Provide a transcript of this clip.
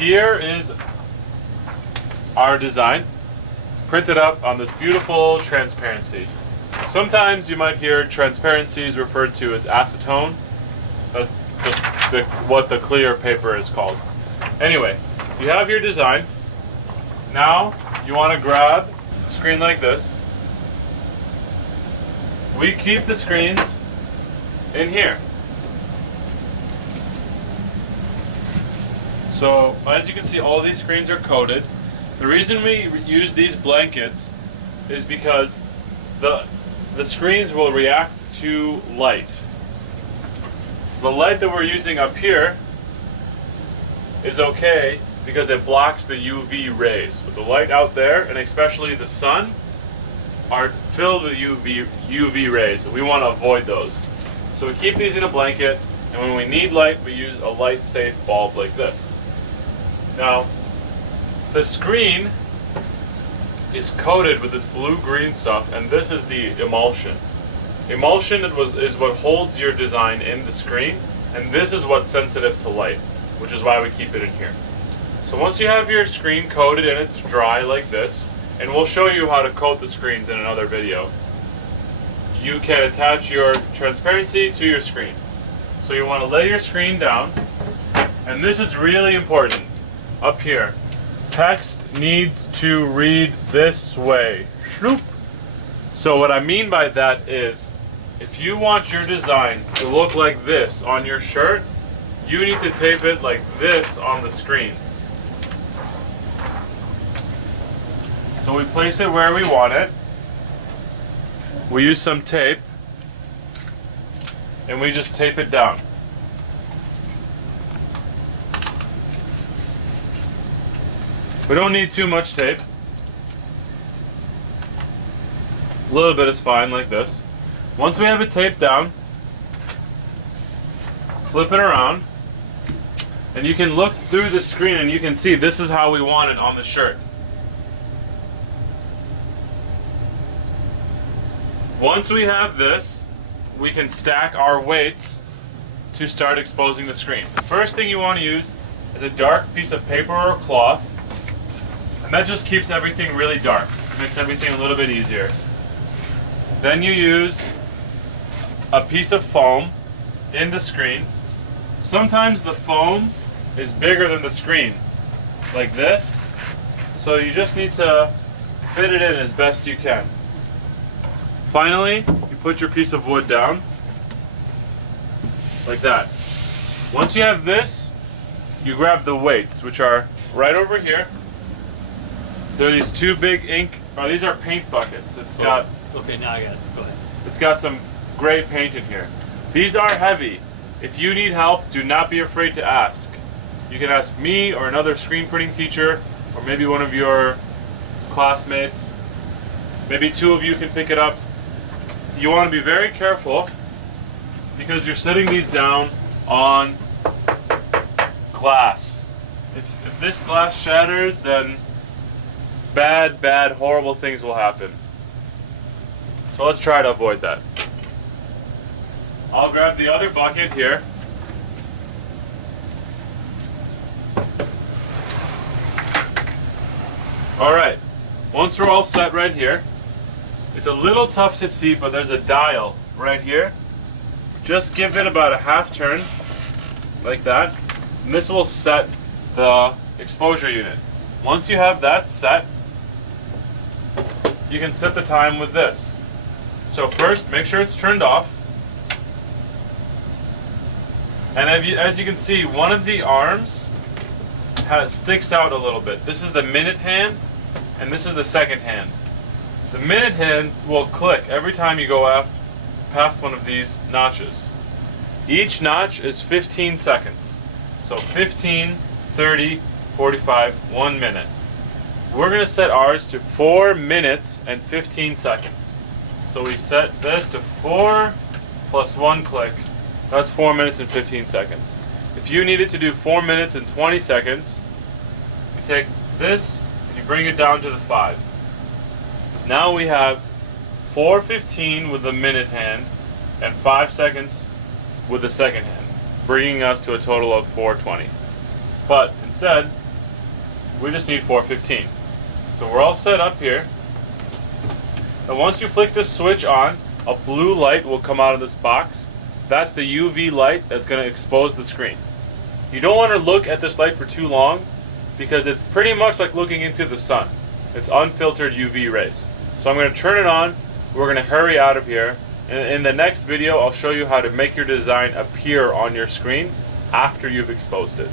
here is our design printed up on this beautiful transparency. Sometimes you might hear transparencies referred to as acetone. That's just what the clear paper is called. Anyway, you have your design. Now you want to grab a screen like this. We keep the screens in here. So as you can see, all these screens are coated. The reason we use these blankets is because the screens will react to light. The light that we're using up here is okay because it blocks the UV rays. But the light out there, and especially the sun, are filled with UV rays, and we want to avoid those. So we keep these in a blanket, and when we need light, we use a light-safe bulb like this. Now, the screen is coated with this blue-green stuff, and this is the emulsion. Emulsion is what holds your design in the screen, and this is what's sensitive to light, which is why we keep it in here. So once you have your screen coated and it's dry like this, and we'll show you how to coat the screens in another video, you can attach your transparency to your screen. So you want to lay your screen down, and this is really important. Up here, text needs to read this way. Shloop. So what I mean by that is, if you want your design to look like this on your shirt, you need to tape it like this on the screen. So we place it where we want it. We use some tape, and we just tape it down. We don't need too much tape. A little bit is fine, like this. Once we have it taped down, flip it around, and you can look through the screen and you can see this is how we want it on the shirt. Once we have this, we can stack our weights to start exposing the screen. The first thing you want to use is a dark piece of paper or cloth, and that just keeps everything really dark. It makes everything a little bit easier. Then you use a piece of foam in the screen. Sometimes the foam is bigger than the screen, like this. So you just need to fit it in as best you can. Finally, you put your piece of wood down, like that. Once you have this, you grab the weights, which are right over here. They're these two big these are paint buckets. It's got... Okay, now I got it. Go ahead. It's got some gray paint in here. These are heavy. If you need help, do not be afraid to ask. You can ask me or another screen printing teacher, or maybe one of your classmates. Maybe two of you can pick it up. You want to be very careful because you're setting these down on glass. If this glass shatters, then bad, horrible things will happen. So let's try to avoid that. I'll grab the other bucket here. Alright, once we're all set right here, it's a little tough to see, but there's a dial right here. Just give it about a half turn, like that, and this will set the exposure unit. Once you have that set, you can set the time with this. So first, make sure it's turned off. And as you can see, one of the arms sticks out a little bit. This is the minute hand, and this is the second hand. The minute hand will click every time you go past one of these notches. Each notch is 15 seconds. So 15, 30, 45, 1 minute. We're going to set ours to 4 minutes and 15 seconds. So we set this to 4 plus 1 click. That's 4 minutes and 15 seconds. If you needed to do 4 minutes and 20 seconds, you take this and you bring it down to the 5. Now we have 4:15 with the minute hand and 5 seconds with the second hand, bringing us to a total of 4:20. But instead, we just need 415. So we're all set up here. And once you flick this switch on, a blue light will come out of this box. That's the UV light that's going to expose the screen. You don't want to look at this light for too long because it's pretty much like looking into the sun. It's unfiltered UV rays. So I'm going to turn it on. We're going to hurry out of here. And in the next video, I'll show you how to make your design appear on your screen after you've exposed it.